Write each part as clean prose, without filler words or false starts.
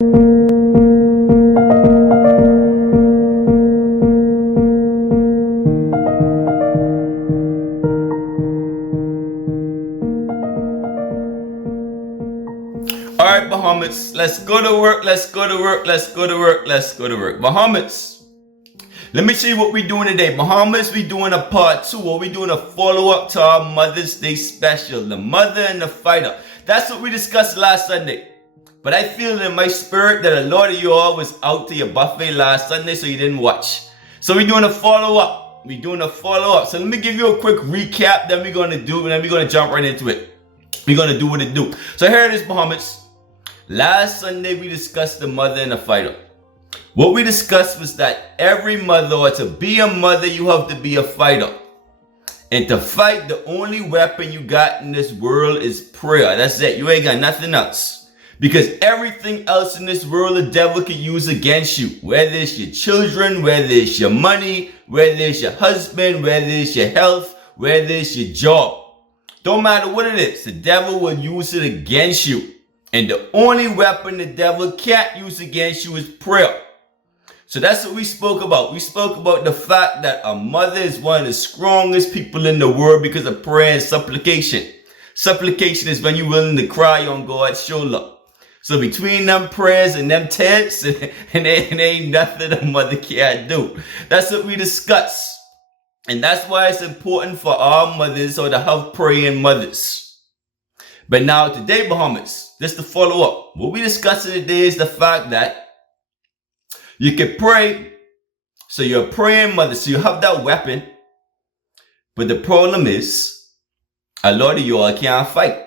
Alright, Bahamas, let's go to work, let's go to work, let's go to work, let's go to work. Bahamas, let me show you what we're doing today. Bahamas, we're doing a part 2, or we're doing a follow-up to our Mother's Day special, the mother and the fighter. That's what we discussed last Sunday. But I feel in my spirit that a lot of y'all was out to your buffet last Sunday, so you didn't watch. So we're doing a follow-up. We're doing a follow-up. So let me give you a quick recap that we're going to do, and then we're going to jump right into it. We're going to do what it do. So here it is, Bahamas. Last Sunday, we discussed the mother and the fighter. What we discussed was that every mother, or to be a mother, you have to be a fighter. And to fight, the only weapon you got in this world is prayer. That's it. You ain't got nothing else. Because everything else in this world, the devil can use against you. Whether it's your children, whether it's your money, whether it's your husband, whether it's your health, whether it's your job. Don't matter what it is, the devil will use it against you. And the only weapon the devil can't use against you is prayer. So that's what we spoke about. We spoke about the fact that a mother is one of the strongest people in the world because of prayer and supplication. Supplication is when you're willing to cry on God's shoulder. So between them prayers and them tears, and there ain't nothing a mother can't do. That's what we discussed. And that's why it's important for our mothers, or to have praying mothers. But now today, Bahamas, just to follow up, what we discussing today is the fact that you can pray, so you're a praying mother, so you have that weapon. But the problem is, a lot of y'all can't fight.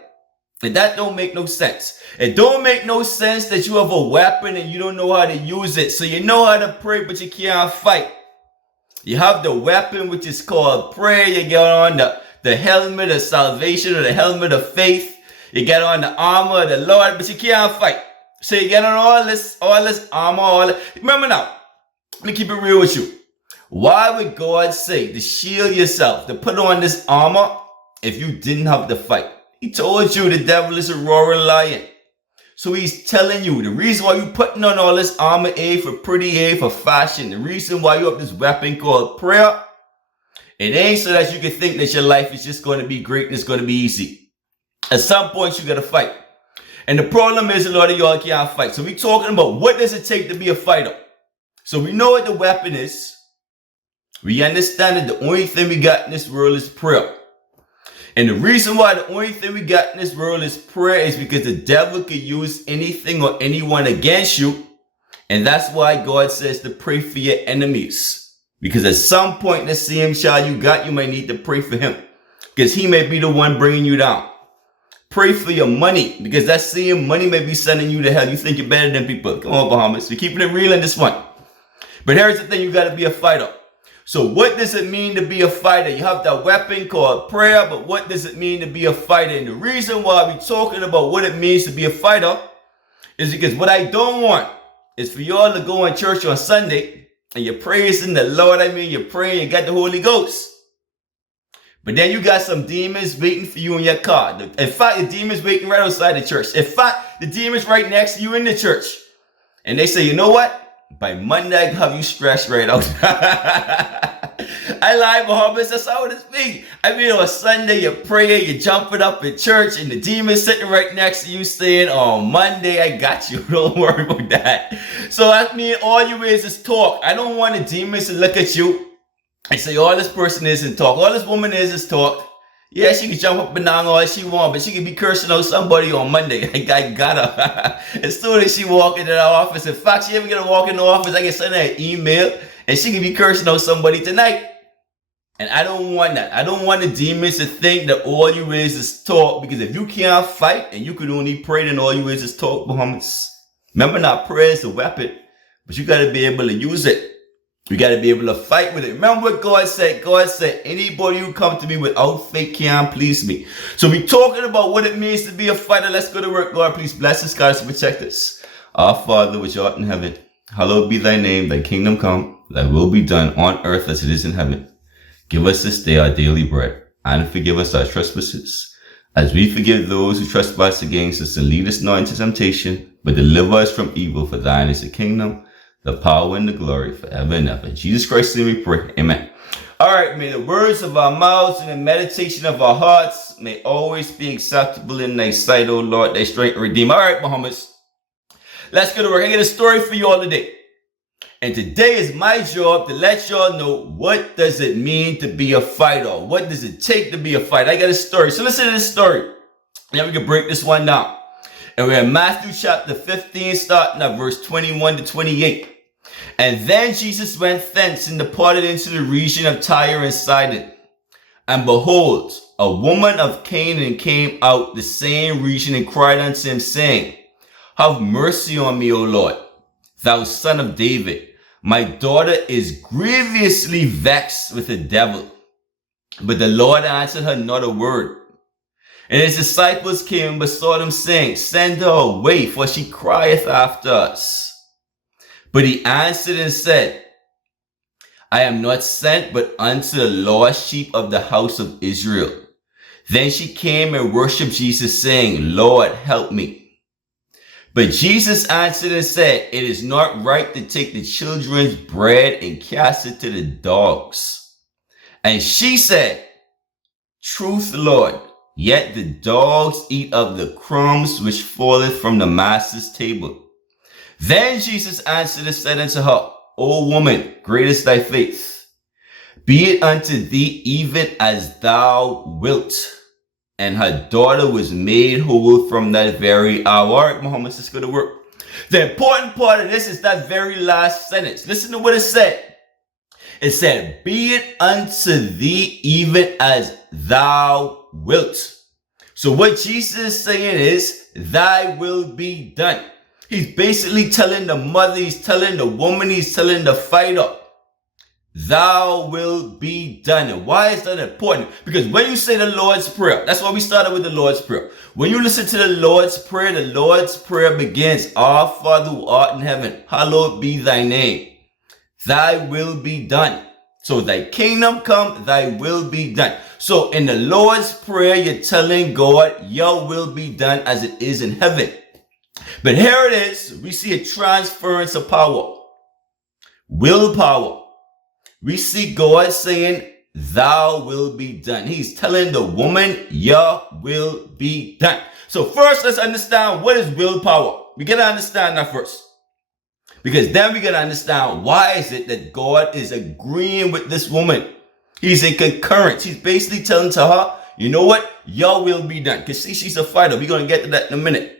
And that don't make no sense. It don't make no sense that you have a weapon and you don't know how to use it. So you know how to pray, but you can't fight. You have the weapon, which is called prayer. You get on the helmet of salvation, or the helmet of faith. You get on the armor of the Lord, but you can't fight. So you get on all this armor, Remember now, let me keep it real with you. Why would God say to shield yourself, to put on this armor, if you didn't have to fight? He told you the devil is a roaring lion. So he's telling you the reason why you putting on all this armor, A, for pretty, A, for fashion. The reason why you have this weapon called prayer, it ain't so that you can think that your life is just going to be great and it's going to be easy. At some point, you got to fight. And the problem is, a lot of y'all can't fight. So we're talking about what does it take to be a fighter. So we know what the weapon is. We understand that the only thing we got in this world is prayer. And the reason why the only thing we got in this world is prayer is because the devil could use anything or anyone against you. And that's why God says to pray for your enemies. Because at some point in the same child you got, you might need to pray for him. Because he may be the one bringing you down. Pray for your money, because that same money may be sending you to hell. You think you're better than people. Come on, Bahamas. We're keeping it real in this one. But here's the thing. You got to be a fighter. So what does it mean to be a fighter? You have that weapon called prayer, but what does it mean to be a fighter? And the reason why we're talking about what it means to be a fighter is because what I don't want is for y'all to go in church on Sunday and you're praising the Lord. You're praying, you got the Holy Ghost. But then you got some demons waiting for you in your car. In fact, the demons waiting right outside the church. In fact, the demons right next to you in the church. And they say, you know what? By Monday, I can have you stretched right out. I lie, Bahamas. That's how it is. On Sunday, you're praying, you're jumping up in church, and the demon's sitting right next to you saying, on Monday, I got you. Don't worry about that. So that means all you is talk. I don't want the demons to look at you and say, all this person is and talk. All this woman is talk. Yeah, she can jump up and down all she wants, but she can be cursing out somebody on Monday. I got her. As soon as she walk into the office, in fact, she ever gonna walk in the office, I can send her an email, and she can be cursing out somebody tonight. And I don't want that. I don't want the demons to think that all you is talk, because if you can't fight and you could only pray, then all you is talk, Bahamas. Remember now, prayer is a weapon, but you got to be able to use it. You got to be able to fight with it. Remember what God said? God said, anybody who come to me without faith can't please me. So we're talking about what it means to be a fighter. Let's go to work. God, please bless us, guys, protect us. Our Father, which art in heaven, hallowed be thy name. Thy kingdom come. Thy will be done on earth as it is in heaven. Give us this day our daily bread, and forgive us our trespasses, as we forgive those who trespass against us, and lead us not into temptation, but deliver us from evil. For thine is the kingdom, the power, and the glory forever and ever. In Jesus Christ's name we pray. Amen. All right, may the words of our mouths and the meditation of our hearts may always be acceptable in thy sight, O Lord, thy strength and redeemer. All right, Muhammad's. Let's go to work. I got a story for you all today. And today is my job to let y'all know, what does it mean to be a fighter? What does it take to be a fighter? I got a story. So listen to this story. Now we can break this one down. And we're in Matthew chapter 15, starting at verse 21 to 28. And then Jesus went thence and departed into the region of Tyre and Sidon. And behold, a woman of Canaan came out the same region and cried unto him, saying, Have mercy on me, O Lord, thou son of David. My daughter is grievously vexed with the devil. But the Lord answered her not a word. And his disciples came and besought him, saying, Send her away, for she crieth after us. But he answered and said, I am not sent but unto the lost sheep of the house of Israel. Then she came and worshipped Jesus, saying, Lord, help me. But Jesus answered and said, It is not right to take the children's bread and cast it to the dogs. And she said, Truth, Lord, yet the dogs eat of the crumbs which falleth from the master's table. Then Jesus answered and said unto her, O woman, great is thy faith. Be it unto thee even as thou wilt. And her daughter was made whole from that very hour. All right, Muhammad, let's go to work. The important part of this is that very last sentence. Listen to what it said. It said, Be it unto thee even as thou wilt. So what Jesus is saying is, thy will be done. He's basically telling the mother, he's telling the woman, he's telling the fighter, thou will be done. And why is that important? Because when you say the Lord's Prayer, that's why we started with the Lord's Prayer. When you listen to the Lord's Prayer begins, Our Father who art in heaven, hallowed be thy name. Thy will be done. So thy kingdom come, thy will be done. So in the Lord's Prayer, you're telling God, your will be done as it is in heaven. But here it is. We see a transference of power. Willpower. We see God saying, thou will be done. He's telling the woman, your will be done. So first, let's understand, what is willpower? We got to understand that first. Because then we got to understand, why is it that God is agreeing with this woman? He's in concurrence. He's basically telling to her, you know what? Your will be done. Because see, she's a fighter. We're going to get to that in a minute.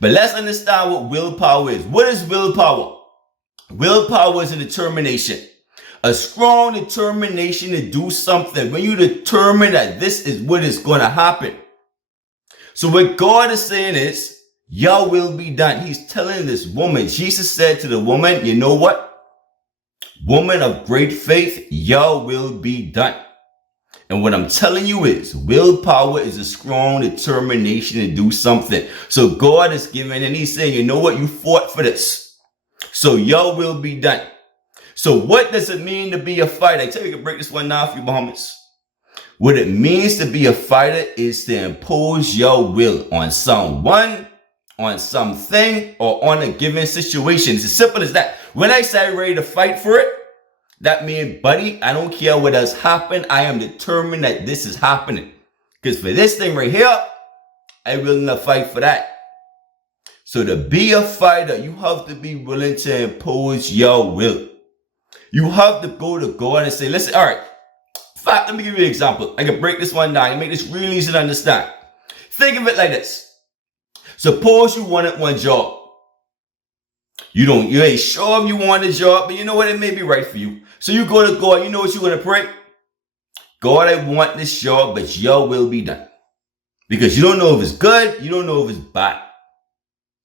But let's understand what willpower is. What is willpower? Willpower is a determination. A strong determination to do something. When you determine that this is what is going to happen. So what God is saying is, your will be done. He's telling this woman. Jesus said to the woman, you know what? Woman of great faith, your will be done. And what I'm telling you is, willpower is a strong determination to do something. So God is giving, and he's saying, you know what? You fought for this. So your will be done. So what does it mean to be a fighter? I tell you, we can break this one down for you, Muhammad's. What it means to be a fighter is to impose your will on someone, on something, or on a given situation. It's as simple as that. When I say I'm ready to fight for it, that means, buddy, I don't care what has happened. I am determined that this is happening. Because for this thing right here, I'm willing to fight for that. So to be a fighter, you have to be willing to impose your will. You have to go to God and say, listen, all right. In fact, let me give you an example. I can break this one down and make this really easy to understand. Think of it like this. Suppose you wanted one job. You ain't sure if you want a job, but you know what? It may be right for you. So you go to God. You know what you want to pray? God, I want this job, but your will be done. Because you don't know if it's good. You don't know if it's bad.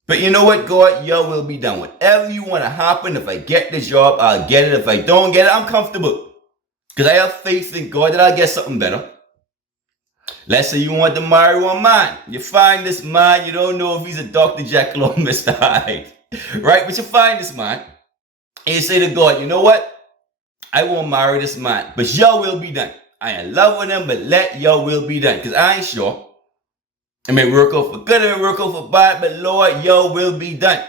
But you know what, God? Your will be done. Whatever you want to happen, if I get the job, I'll get it. If I don't get it, I'm comfortable. Because I have faith in God that I'll get something better. Let's say you want to marry one man. You find this man, you don't know if he's a Dr. Jekyll or Mr. Hyde. Right? But you find this man, and you say to God, you know what? I won't marry this man, but your will be done. I am loving him, but let your will be done. Because I ain't sure. It may work out for good, it may work out for bad, but Lord, your will be done.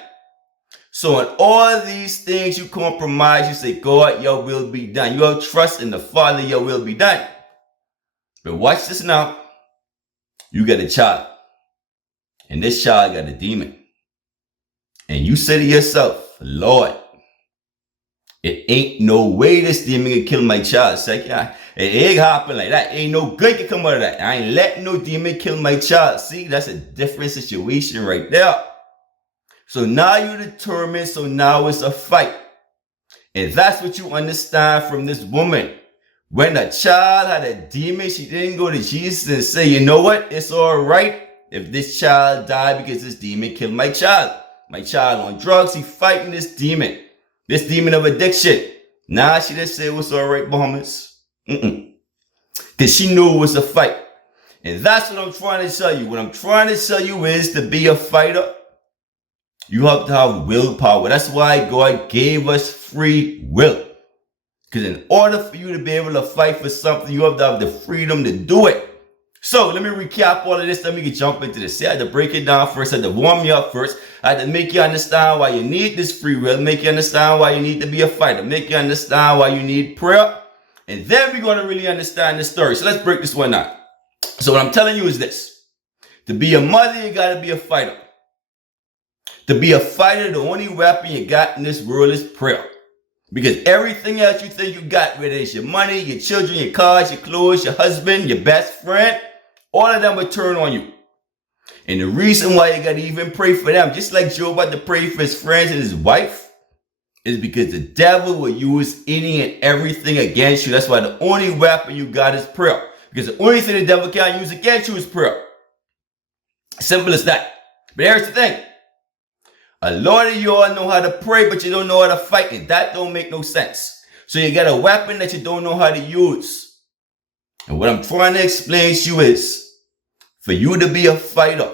So in all these things you compromise, you say, God, your will be done. You have trust in the Father, your will be done. But watch this now. You got a child. And this child got a demon. And you say to yourself, Lord, it ain't no way this demon can kill my child. It's like, yeah, it ain't happen like that. Ain't no good can come out of that. I ain't letting no demon kill my child. See, that's a different situation right there. So now you're determined, so now it's a fight. And that's what you understand from this woman. When a child had a demon, she didn't go to Jesus and say, you know what, it's all right if this child died because this demon killed my child. My child on drugs, he fighting this demon of addiction. Nah, she didn't say it was all right, Bahamas. Because she knew it was a fight. And that's what I'm trying to tell you. What I'm trying to tell you is to be a fighter, you have to have willpower. That's why God gave us free will. Because in order for you to be able to fight for something, you have to have the freedom to do it. So let me recap all of this. Let me jump into this. See, I had to break it down first. I had to warm you up first. I had to make you understand why you need this free will. Make you understand why you need to be a fighter. Make you understand why you need prayer. And then we're going to really understand the story. So let's break this one down. So what I'm telling you is this. To be a mother, you got to be a fighter. To be a fighter, the only weapon you got in this world is prayer. Because everything else you think you got, whether it's your money, your children, your cars, your clothes, your husband, your best friend, all of them will turn on you. And the reason why you got to even pray for them, just like Job had to pray for his friends and his wife, is because the devil will use any and everything against you. That's why the only weapon you got is prayer. Because the only thing the devil can't use against you is prayer. Simple as that. But here's the thing. A lot of y'all know how to pray, but you don't know how to fight, and that don't make no sense. So you got a weapon that you don't know how to use. And what I'm trying to explain to you is, for you to be a fighter,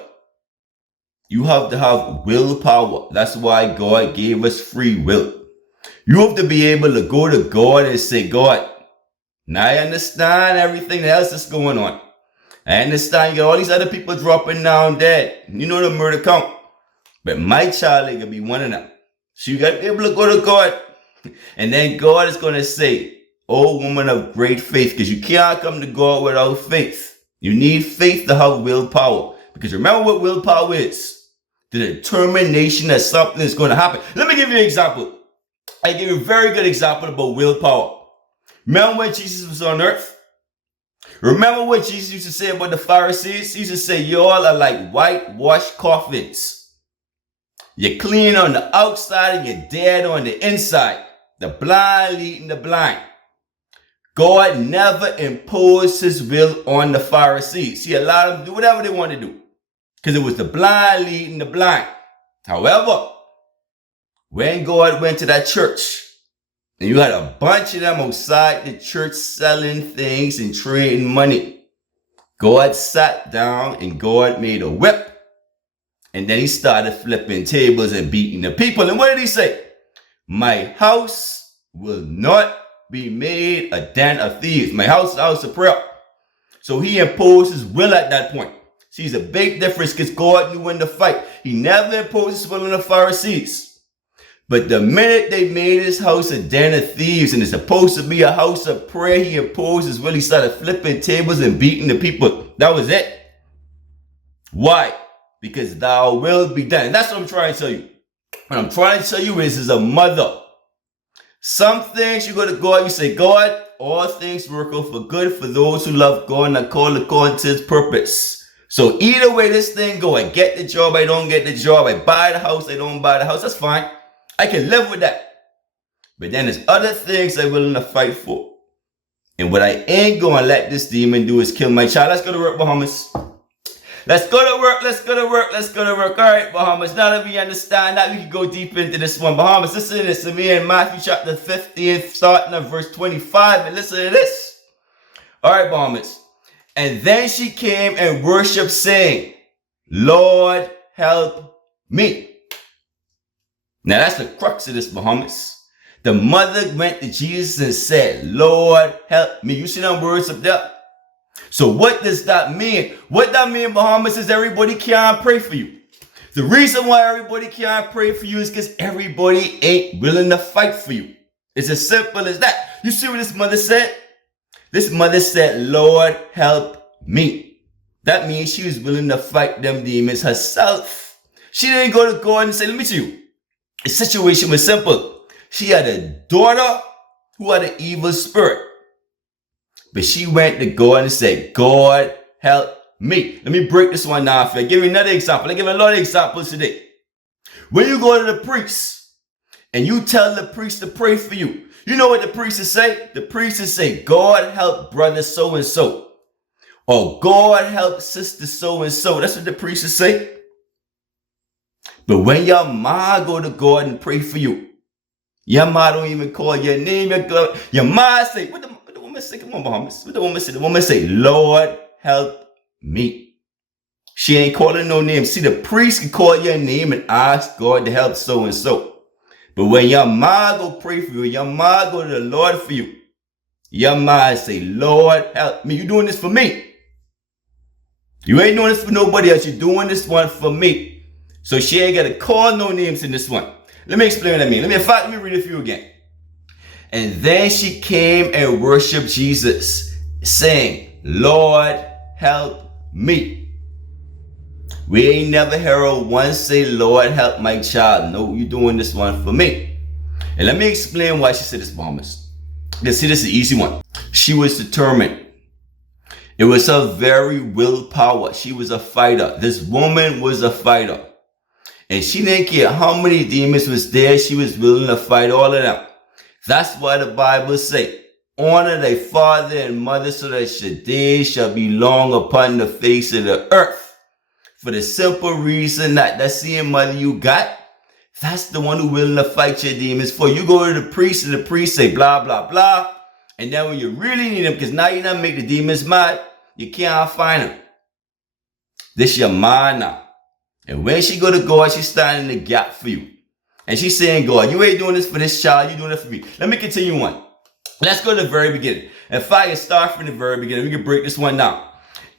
you have to have willpower. That's why God gave us free will. You have to be able to go to God and say, God, now I understand everything else that's going on. I understand you got all these other people dropping down dead. You know the murder count. But my child ain't gonna be one of them. So you got to be able to go to God. And then God is going to say, oh, woman of great faith, because you can't come to God without faith. You need faith to have willpower. Because remember what willpower is. The determination that something is going to happen. Let me give you an example. I give you a very good example about willpower. Remember when Jesus was on earth? Remember what Jesus used to say about the Pharisees? He used to say, y'all are like whitewashed coffins. You're clean on the outside and you're dead on the inside. The blind leading the blind. God never imposed his will on the Pharisees. He allowed them to do whatever they want to do. Because it was the blind leading the blind. However, when God went to that church, and you had a bunch of them outside the church selling things and trading money, God sat down and God made a whip. And then he started flipping tables and beating the people. And what did he say? My house will not be made a den of thieves. My house is a house of prayer. So he imposed his will at that point. See, it's a big difference because God knew when to fight. He never imposed his will on the Pharisees. But the minute they made his house a den of thieves and it's supposed to be a house of prayer, he imposed his will. He started flipping tables and beating the people. That was it. Why? Because thou will be done. And that's what I'm trying to tell you. What I'm trying to tell you is, as a mother, some things you go to God, you say, God, all things work out for good for those who love God and are called according to his purpose. So either way this thing go, I get the job, I don't get the job, I buy the house, I don't buy the house, that's fine. I can live with that. But then there's other things I'm willing to fight for. And what I ain't going to let this demon do is kill my child. Let's go to work, Bahamas. Let's go to work, let's go to work, let's go to work. All right, Bahamas, now that we understand that, we can go deep into this one. Bahamas, listen to this. Me in Matthew chapter 15, starting at verse 25, and listen to this. All right, Bahamas. And then she came and worshiped, saying, Lord, help me. Now, that's the crux of this, Bahamas. The mother went to Jesus and said, Lord, help me. You see them words up there? So what does that mean? What that mean, Bahamas, is everybody can't pray for you. The reason why everybody can't pray for you is because everybody ain't willing to fight for you. It's as simple as that. You see what this mother said? This mother said, Lord, help me. That means she was willing to fight them demons herself. She didn't go to God and say, let me tell you. The situation was simple. She had a daughter who had an evil spirit. But she went to God and said, God, help me. Let me break this one down for you. Give you another example. I give a lot of examples today. When you go to the priest and you tell the priest to pray for you, you know what the priest say? The priest say, God help brother so-and-so. Or God help sister so-and-so. That's what the priest say. But when your ma go to God and pray for you, your ma don't even call your name. Your ma say, what the woman say? Come on, Bahamas. What the woman say? The woman say, Lord, help me. She ain't calling no name. See, the priest can call your name and ask God to help so-and-so. But when your ma go pray for you, your ma go to the Lord for you, your ma say, Lord, help me. You doing this for me. You ain't doing this for nobody else. You're doing this one for me. So she ain't got to call no names in this one. Let me explain what I mean. Let me read it for you again. And then she came and worshiped Jesus, saying, Lord, help me. We ain't never heard her once say, Lord, help my child. No, you doing this one for me. And let me explain why she said this, Bahamas. You see, this is an easy one. She was determined. It was her very willpower. She was a fighter. This woman was a fighter. And she didn't care how many demons was there. She was willing to fight all of them. That's why the Bible say, honor thy father and mother so that your days shall be long upon the face of the earth. For the simple reason that same mother you got, that's the one who willing to fight your demons for. You go to the priest and the priest say blah, blah, blah. And then when you really need them, because now you done make the demons mad, you can't find them. This your man now. And when she go to God, she's standing in the gap for you. And she's saying, God, you ain't doing this for this child, you doing it for me. Let me continue on. Let's go to the very beginning. If I can start from the very beginning, we can break this one down.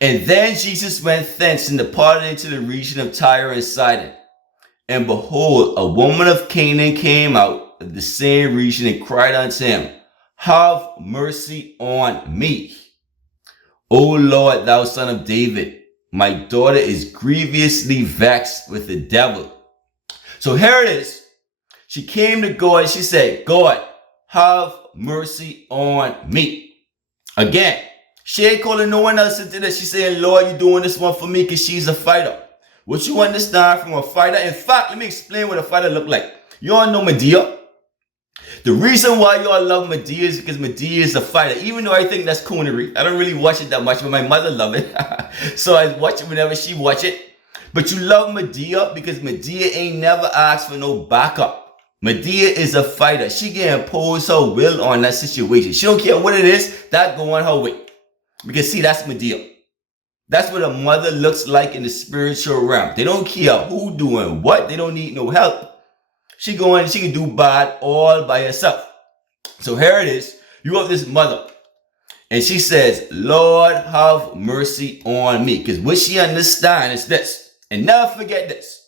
And then Jesus went thence and departed into the region of Tyre and Sidon. And behold, a woman of Canaan came out of the same region and cried unto him, have mercy on me, O Lord, thou son of David. My daughter is grievously vexed with the devil. So here it is. She came to God and she said, God, have mercy on me. Again, she ain't calling no one else into this. She's saying, Lord, you doing this one for me because she's a fighter. What you understand from a fighter? In fact, let me explain what a fighter look like. You all know Medea. The reason why y'all love Medea is because Medea is a fighter. Even though I think that's coonery. I don't really watch it that much, but my mother love it. So I watch it whenever she watch it. But you love Medea because Medea ain't never asked for no backup. Medea is a fighter. She can impose her will on that situation. She don't care what it is, that go on her way. Because see, that's Medea. That's what a mother looks like in the spiritual realm. They don't care who doing what. They don't need no help. She can do bad all by herself. So here it is. You have this mother. And she says, Lord, have mercy on me. Because what she understands is this. And never forget this.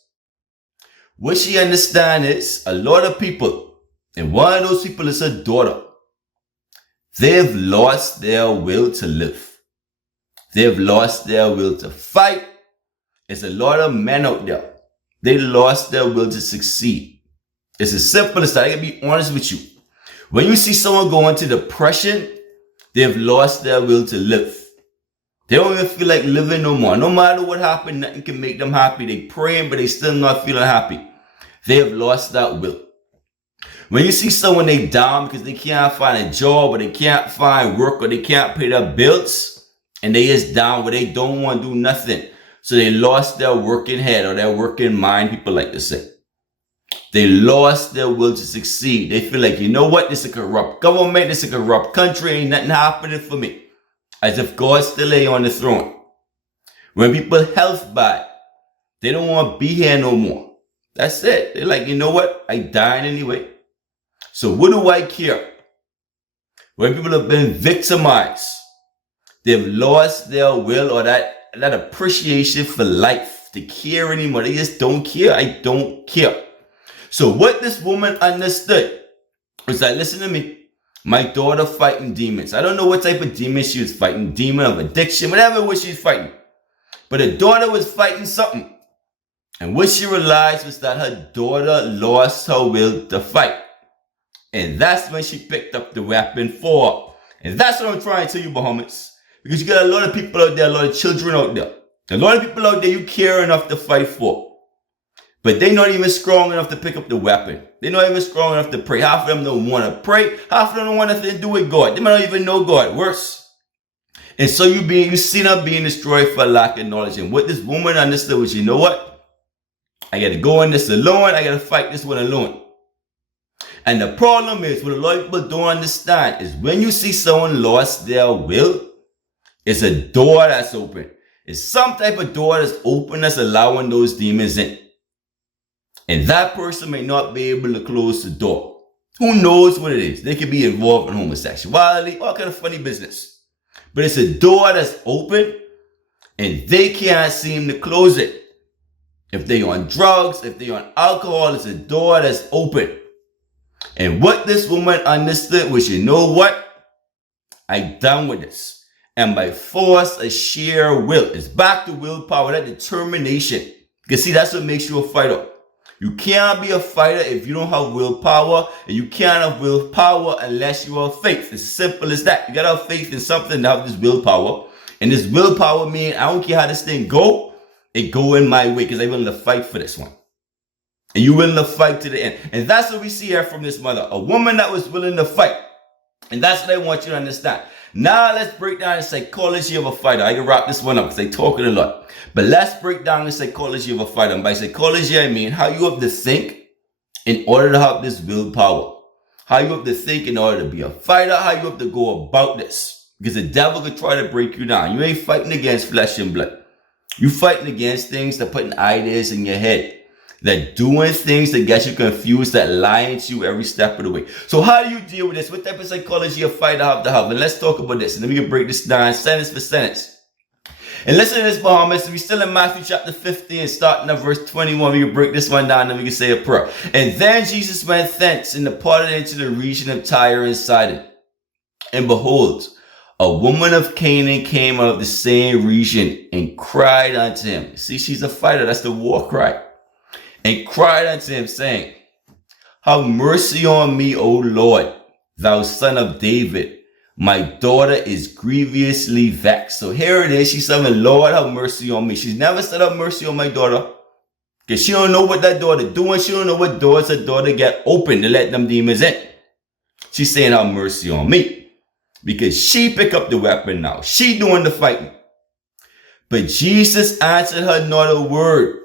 What she understands is a lot of people, and one of those people is her daughter. They've lost their will to live. They've lost their will to fight. There's a lot of men out there. They lost their will to succeed. It's as simple as that. I can be honest with you. When you see someone go into depression, they've lost their will to live. They don't even feel like living no more. No matter what happened, nothing can make them happy. They praying, but they still not feeling happy. They have lost that will. When you see someone they down because they can't find a job or they can't find work or they can't pay their bills and they is down where they don't want to do nothing. So they lost their working head or their working mind, people like to say. They lost their will to succeed. They feel like, you know what? This is a corrupt government. This is a corrupt country. Ain't nothing happening for me. As if God still lay on the throne. When people health bad, they don't want to be here no more. That's it. They're like, you know what? I died anyway. So what do I care? When people have been victimized, They've lost their will or that appreciation for life to care anymore. They just don't care. I don't care. So what this woman understood was that, listen to me, my daughter fighting demons. I don't know what type of demon she was fighting, demon of addiction, whatever it was she was fighting. But her daughter was fighting something. And what she realized was that her daughter lost her will to fight. And that's when she picked up the weapon for her. And that's what I'm trying to tell you, Bahamas. Because you got a lot of people out there, a lot of children out there. A lot of people out there you care enough to fight for. But they're not even strong enough to pick up the weapon. They're not even strong enough to pray. Half of them don't want to pray. Half of them don't want nothing to do with God. They might not even know God. Worse. And so you see them being destroyed for lack of knowledge. And what this woman understood was, you know what? I got to go in this alone. I got to fight this one alone. And the problem is, what a lot of people don't understand is when you see someone lost their will, it's a door that's open. It's some type of door that's open that's allowing those demons in. And that person may not be able to close the door. Who knows what it is? They could be involved in homosexuality, all kind of funny business. But it's a door that's open and they can't seem to close it. If they're on drugs, if they're on alcohol, it's a door that's open. And what this woman understood was, you know what? I'm done with this. And by force, a sheer will. It's back to willpower, that determination. Because see, that's what makes you a fighter. You can't be a fighter if you don't have willpower. And you can't have willpower unless you have faith. It's as simple as that. You got to have faith in something to have this willpower. And this willpower means I don't care how this thing go. It go in my way because I'm willing to fight for this one. And you're willing to fight to the end. And that's what we see here from this mother. A woman that was willing to fight. And that's what I want you to understand. Now let's break down the psychology of a fighter. I can wrap this one up because I'm talking a lot. But let's break down the psychology of a fighter. And by psychology, I mean how you have to think in order to have this willpower. How you have to think in order to be a fighter. How you have to go about this. Because the devil could try to break you down. You ain't fighting against flesh and blood. You're fighting against things that putting ideas in your head. That doing things that get you confused, that lying to you every step of the way. So how do you deal with this? What type of psychology a fighter have to have? And let's talk about this. And then we can break this down sentence for sentence. And listen to this, Bahamas. We're still in Matthew chapter 15, starting at verse 21. We can break this one down and we can say a prayer. And then Jesus went thence and departed into the region of Tyre and Sidon. And behold, a woman of Canaan came out of the same region and cried unto him. See, she's a fighter. That's the war cry. And cried unto him, saying, have mercy on me, O Lord, thou son of David. My daughter is grievously vexed. So here it is. She's saying, Lord, have mercy on me. She's never said, have mercy on my daughter. Because she don't know what that daughter doing. She don't know what doors her daughter get open to let them demons in. She's saying, have mercy on me. Because she pick up the weapon now. She doing the fighting. But Jesus answered her not a word.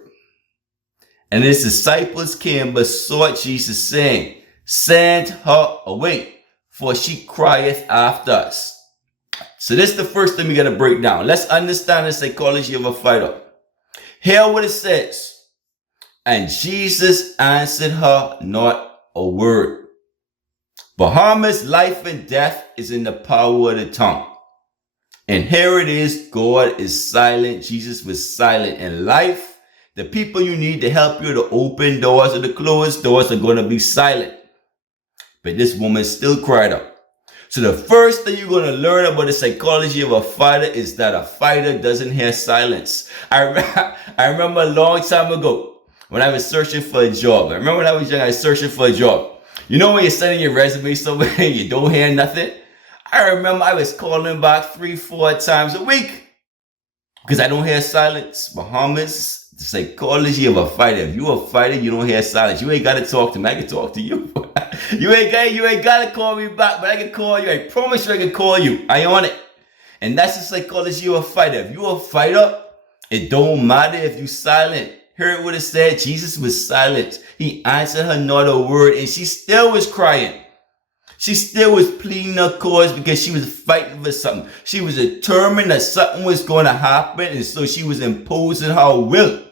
And his disciples came besought Jesus, saying, send her away, for she crieth after us. So this is the first thing we got to break down. Let's understand the psychology of a fighter. Hear what it says. And Jesus answered her not a word. Bahamas, life and death is in the power of the tongue. And here it is, God is silent. Jesus was silent. In life, the people you need to help you to open doors or to close doors are going to be silent. But this woman still cried out. So the first thing you're going to learn about the psychology of a fighter is that a fighter doesn't hear silence. I remember a long time ago when I was searching for a job. I remember when I was young, I was searching for a job. You know when you're sending your resume somewhere and you don't hear nothing? I remember I was calling back 3-4 times a week because I don't hear silence. Bahamas. The psychology of a fighter. If you're a fighter, you don't hear silence. You ain't got to talk to me. I can talk to you. you ain't got to call me back, but I can call you. I promise you I can call you. I on it. And that's the psychology of a fighter. If you're a fighter, it don't matter if you're silent. Hear what it said. Jesus was silent. He answered her not a word, and she still was crying. She still was pleading her cause because she was fighting for something. She was determined that something was going to happen, and so she was imposing her will.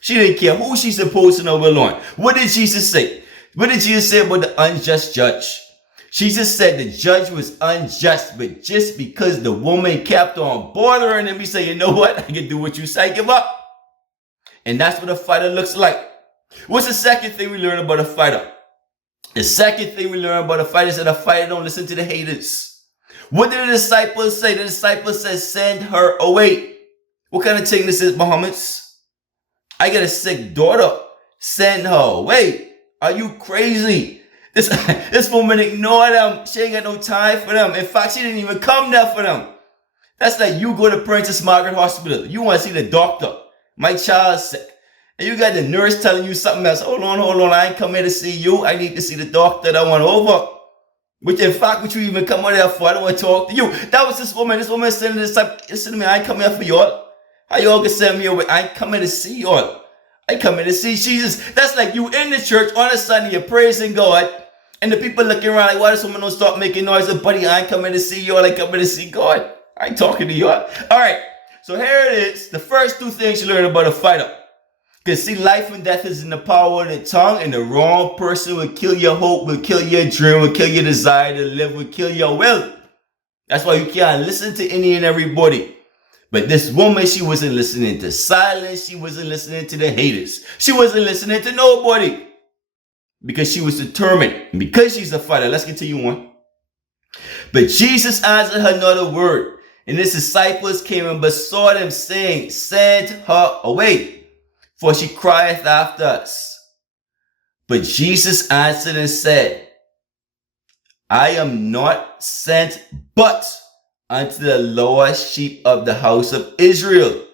She didn't care who she's imposing her will on. What did Jesus say? What did Jesus say about the unjust judge? Jesus said the judge was unjust, but just because the woman kept on bothering him, he said, you know what? I can do what you say, give up. And that's what a fighter looks like. What's the second thing we learn about a fighter? The second thing we learn about a fighter is that a fighter don't listen to the haters. What did the disciples say? The disciples said, send her away. What kind of thing this is, Muhammad? I got a sick daughter. Send her away. Are you crazy? This woman ignored them. She ain't got no time for them. In fact, she didn't even come there for them. That's like you go to Princess Margaret Hospital. You want to see the doctor. My child's sick. And you got the nurse telling you something else. Hold on. I ain't come here to see you. I need to see the doctor that went over. Which in fact, what you even come out there for? I don't want to talk to you. That was this woman. This woman saying this type. Listen to me. I ain't come here for y'all. How y'all can send me away? I ain't coming to see y'all. I come in to see Jesus. That's like you in the church on a Sunday. You're praising God. And the people looking around like, why does someone don't stop making noise? Buddy, I ain't coming to see y'all. I coming to see God. I ain't talking to y'all. All right. So here it is. The first two things you learn about a fighter. Because see, life and death is in the power of the tongue. And the wrong person will kill your hope, will kill your dream, will kill your desire to live, will kill your will. That's why you can't listen to any and everybody. But this woman, she wasn't listening to silence. She wasn't listening to the haters. She wasn't listening to nobody. Because she was determined. And because she's a fighter, let's continue on. But Jesus answered her not a word. And his disciples came and besought him, saying, send her away, for she crieth after us. But Jesus answered and said, I am not sent but unto the lost sheep of the house of Israel.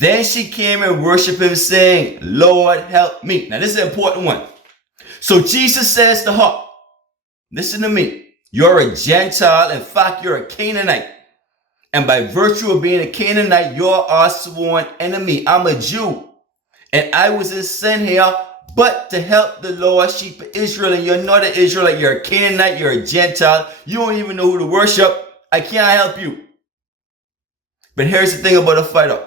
Then she came and worshiped him, saying, Lord, help me. Now this is an important one. So Jesus says to her, listen to me. You're a Gentile. In fact, you're a Canaanite. And by virtue of being a Canaanite, you're our sworn enemy. I'm a Jew. And I wasn't sent here but to help the lost sheep of Israel. And you're not an Israelite. You're a Canaanite. You're a Gentile. You don't even know who to worship. I can't help you. But here's the thing about a fighter.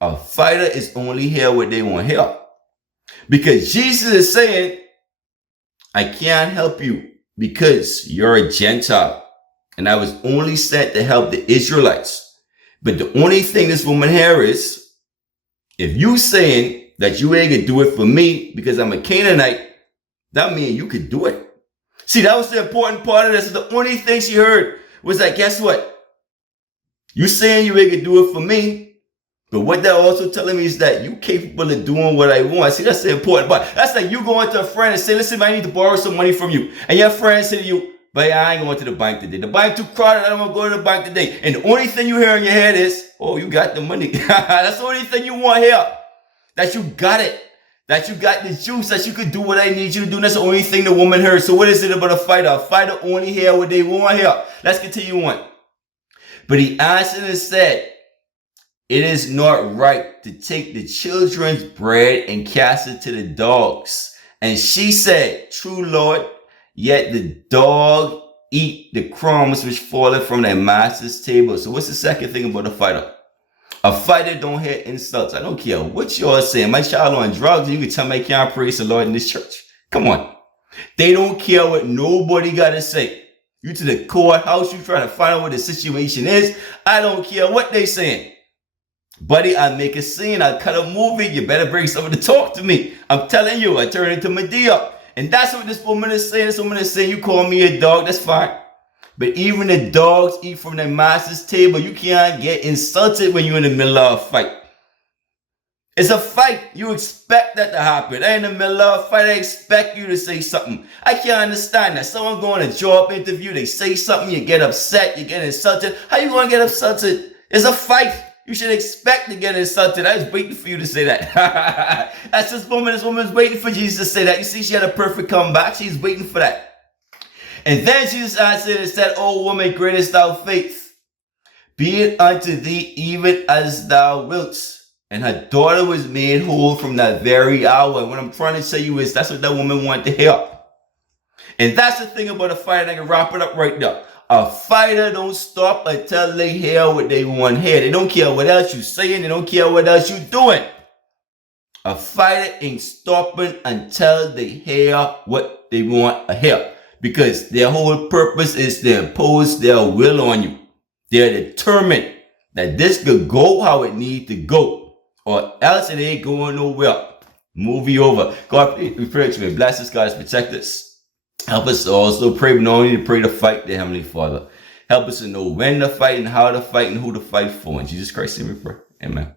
A fighter is only here what they want here. Because Jesus is saying, I can't help you because you're a Gentile. And I was only sent to help the Israelites. But the only thing this woman here is, if you saying that you ain't gonna do it for me because I'm a Canaanite, that means you could do it. See, that was the important part of this. The only thing she heard was that, guess what? You saying you ain't gonna do it for me. But what that also telling me is that you capable of doing what I want. See, that's the important part. That's like you going to a friend and say, listen, I need to borrow some money from you. And your friend say to you, but I ain't going to the bank today. The bank too crowded. I don't want to go to the bank today. And the only thing you hear in your head is, oh, you got the money. That's the only thing you want here. That you got it. That you got the juice. That you could do what I need you to do. And that's the only thing the woman heard. So what is it about a fighter? A fighter only hear what they want here. Let's continue on. But he answered and said, it is not right to take the children's bread and cast it to the dogs. And she said, true, Lord, yet the dog eat the crumbs which fallen from their master's table. So what's the second thing about a fighter? A fighter don't hear insults. I don't care what y'all saying. My child on drugs, you can tell me I can't praise the Lord in this church. Come on. They don't care what nobody got to say. You to the courthouse, you trying to find out what the situation is. I don't care what they saying. Buddy, I make a scene. I cut a movie. You better bring someone to talk to me. I'm telling you, I turn into Medea. And that's what this woman is saying. This woman is saying, you call me a dog. That's fine. But even the dogs eat from their master's table. You can't get insulted when you're in the middle of a fight. It's a fight. You expect that to happen. In the middle of a fight, I expect you to say something. I can't understand that. Someone going to a job interview, they say something, you get upset, you get insulted. How you going to get insulted? It's a fight. You should expect to get insulted. I was waiting for you to say that. That's this woman. This woman's waiting for Jesus to say that. You see, she had a perfect comeback. She's waiting for that. And then Jesus answered and said, O woman, great is thy faith. Be it unto thee even as thou wilt. And her daughter was made whole from that very hour. And what I'm trying to tell you is that's what that woman wanted to hear. And that's the thing about a fight. I can wrap it up right now. A fighter don't stop until they hear what they want to hear. They don't care what else you saying. They don't care what else you doing. A fighter ain't stopping until they hear what they want to hear. because their whole purpose is to impose their will on you. They're determined that this could go how it needs to go, or else it ain't going nowhere. Movie over. God, we pray to you. Bless us, guys. Protect us. Help us to also pray. We don't need to pray to fight, the Heavenly Father. Help us to know when to fight and how to fight and who to fight for. In Jesus Christ's name we pray. Amen.